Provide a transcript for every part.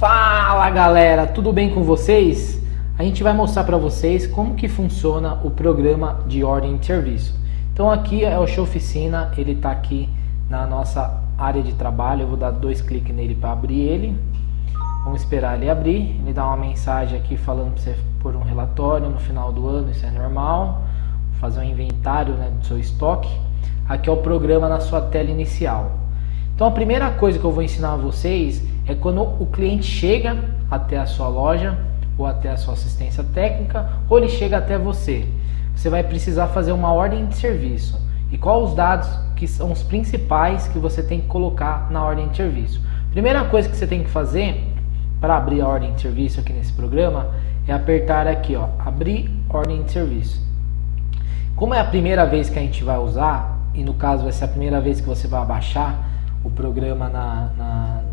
Fala galera, tudo bem com vocês? A gente vai mostrar para vocês como que funciona o programa de ordem de serviço. Então aqui é o Show Oficina, ele está aqui na nossa área de trabalho. Eu vou dar 2 cliques nele para abrir ele. Vamos esperar ele abrir. Ele dá uma mensagem aqui falando para você pôr um relatório no final do ano, isso é normal. Fazer um inventário, né, do seu estoque. Aqui é o programa na sua tela inicial. Então a primeira coisa que eu vou ensinar a vocês é quando o cliente chega até a sua loja ou até a sua assistência técnica, ou ele chega até você. Você vai precisar fazer uma ordem de serviço. E quais os dados que são os principais que você tem que colocar na ordem de serviço? Primeira coisa que você tem que fazer para abrir a ordem de serviço aqui nesse programa é apertar aqui, ó, abrir ordem de serviço. Como é a primeira vez que a gente vai usar, e no caso vai ser a primeira vez que você vai baixar o programa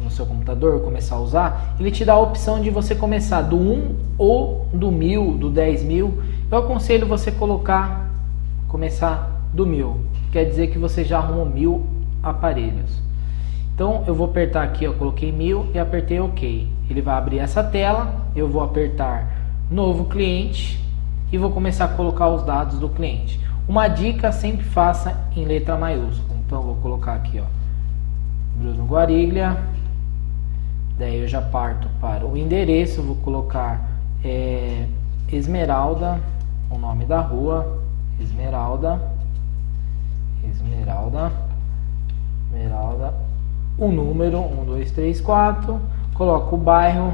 no seu computador, começar a usar, ele te dá a opção de você começar do 1 ou do 1000, do 10.000. Eu aconselho você começar do 1000, quer dizer que você já arrumou 1000 aparelhos. Então eu vou apertar aqui, eu coloquei 1000 e apertei OK. Ele vai abrir essa tela, eu vou apertar novo cliente e vou começar a colocar os dados do cliente. Uma dica, sempre faça em letra maiúscula. Então eu vou colocar aqui, ó, Bruno Guariglia. Daí eu já parto para o endereço, vou colocar Esmeralda, o nome da rua, Esmeralda, o número 1, 2, 3, 4, coloco o bairro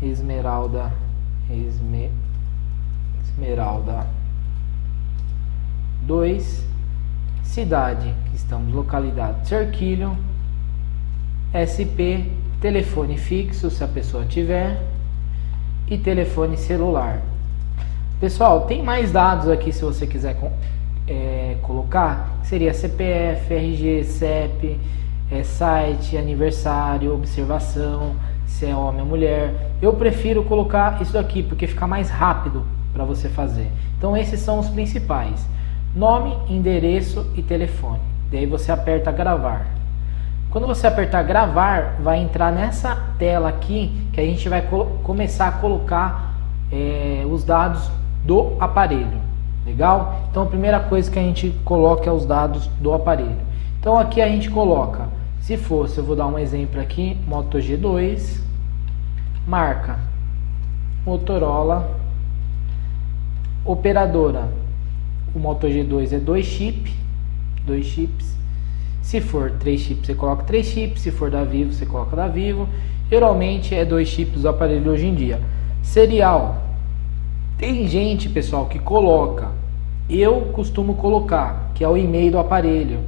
Esmeralda 2, cidade que estamos, localidade Cerquilho, SP, telefone fixo se a pessoa tiver e telefone celular. Pessoal, tem mais dados aqui se você quiser colocar, seria CPF, RG, CEP, site, aniversário, observação, se é homem ou mulher. Eu prefiro colocar isso aqui porque fica mais rápido para você fazer. Então esses são os principais: nome, endereço e telefone. Daí você aperta gravar. Quando você apertar gravar, vai entrar nessa tela aqui que a gente vai começar a colocar os dados do aparelho. Legal? Então a primeira coisa que a gente coloca é os dados do aparelho. Então aqui a gente coloca, se fosse, eu vou dar um exemplo aqui, Moto G2, marca Motorola, operadora, o Moto G2 é 2 chips. Se for 3 chips, você coloca 3 chips. Se for da Vivo, você coloca da Vivo. Geralmente é 2 chips do aparelho hoje em dia. Serial. Tem gente, pessoal, que coloca. Eu costumo colocar, que é o e-mail do aparelho.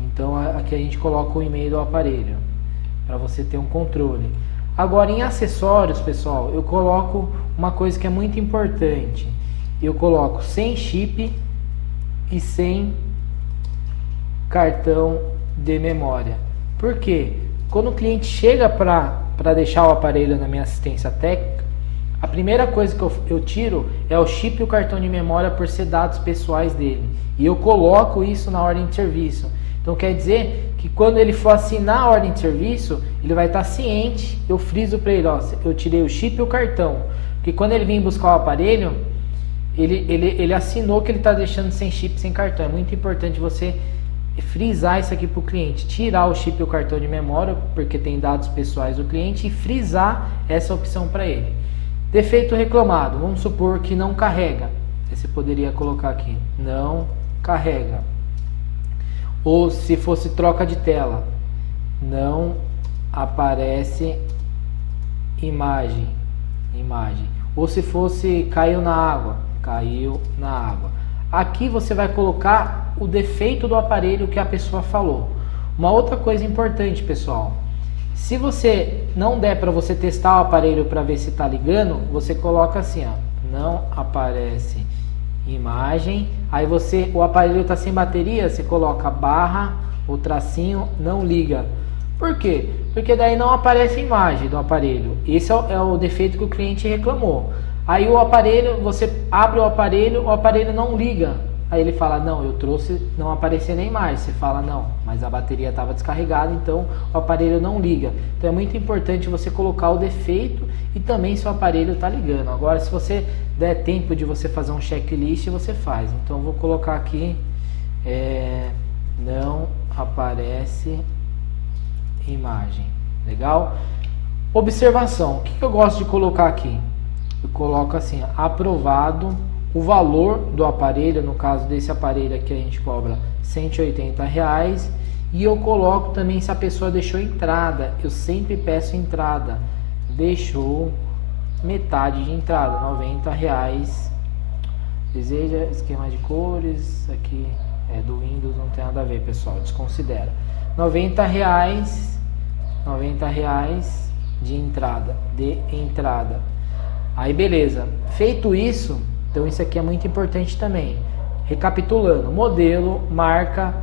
Então aqui a gente coloca o e-mail do aparelho, para você ter um controle. Agora em acessórios, pessoal, eu coloco uma coisa que é muito importante. Eu coloco sem chip e sem cartão de memória. Por quê? Quando o cliente chega para deixar o aparelho na minha assistência técnica, a primeira coisa que eu tiro é o chip e o cartão de memória, por ser dados pessoais dele. E eu coloco isso na ordem de serviço. Então quer dizer que quando ele for assinar a ordem de serviço, ele vai estar ciente. Eu friso para ele, ó, eu tirei o chip e o cartão. Porque quando ele vir buscar o aparelho, ele assinou que ele está deixando sem chip, sem cartão. É muito importante você frisar isso aqui para o cliente, tirar o chip e o cartão de memória, porque tem dados pessoais do cliente, e frisar essa opção para ele. Defeito reclamado, vamos supor que não carrega, você poderia colocar aqui, não carrega. Ou se fosse troca de tela, não aparece imagem. Ou se fosse caiu na água. Aqui você vai colocar o defeito do aparelho que a pessoa falou. Uma outra coisa importante, pessoal, se você não der para você testar o aparelho para ver se está ligando, você coloca assim, ó, não aparece imagem. Aí o aparelho está sem bateria, você coloca barra, o tracinho, não liga. Por quê? Porque daí não aparece imagem do aparelho. Esse é o defeito que o cliente reclamou. Aí o aparelho, você abre o aparelho não liga. Aí ele fala, não, eu trouxe, não aparecer nem mais. Você fala, não, mas a bateria estava descarregada, então o aparelho não liga. Então é muito importante você colocar o defeito e também se o aparelho está ligando. Agora, se você der tempo de você fazer um checklist, você faz. Então eu vou colocar aqui, não aparece imagem. Legal? Observação, o que eu gosto de colocar aqui? Eu coloco assim, aprovado. O valor do aparelho, no caso desse aparelho aqui a gente cobra R$180. E eu coloco também se a pessoa deixou entrada. Eu sempre peço entrada. Deixou metade de entrada, R$90. Deseja esquema de cores. Aqui é do Windows, não tem nada a ver, pessoal, desconsidera. R$90 de entrada. Aí beleza, feito isso. Então isso aqui é muito importante também. Recapitulando, modelo, marca,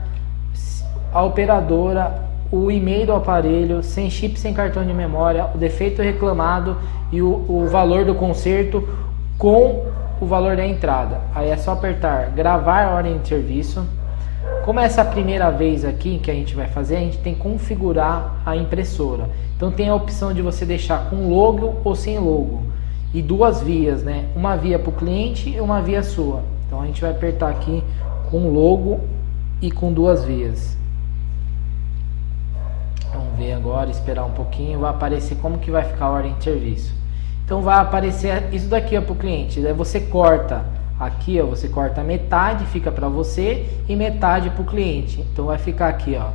a operadora, o e-mail do aparelho, sem chip, sem cartão de memória, o defeito reclamado e o valor do conserto com o valor da entrada. Aí é só apertar gravar ordem de serviço. Como essa é a primeira vez aqui que a gente vai fazer, a gente tem que configurar a impressora. Então tem a opção de você deixar com logo ou sem logo. E duas vias, né? Uma via para o cliente e uma via sua. Então a gente vai apertar aqui com logo e com duas vias. Vamos ver agora, esperar um pouquinho, vai aparecer como que vai ficar a ordem de serviço. Então vai aparecer isso daqui para o cliente. Daí você corta aqui, ó, você corta metade, fica para você e metade para o cliente. Então vai ficar aqui, ó,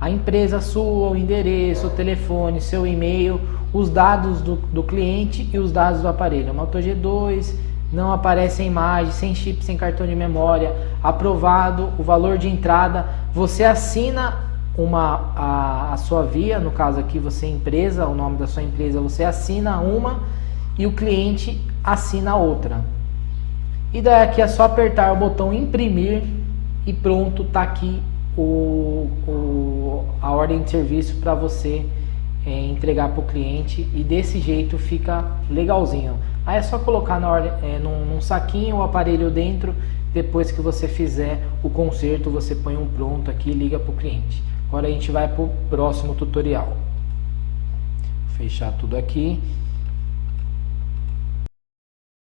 a empresa sua, o endereço, o telefone, seu e-mail, os dados do cliente e os dados do aparelho. Moto G2, não aparece a imagem, sem chip, sem cartão de memória, aprovado, o valor de entrada. Você assina a sua via, no caso aqui você empresa, o nome da sua empresa, você assina uma e o cliente assina a outra. E daí aqui é só apertar o botão imprimir e pronto, tá aqui a ordem de serviço para você entregar para o cliente, e desse jeito fica legalzinho. Aí é só colocar num saquinho o aparelho dentro. Depois que você fizer o conserto, você põe um pronto aqui e liga para o cliente. Agora a gente vai para o próximo tutorial. Vou fechar tudo aqui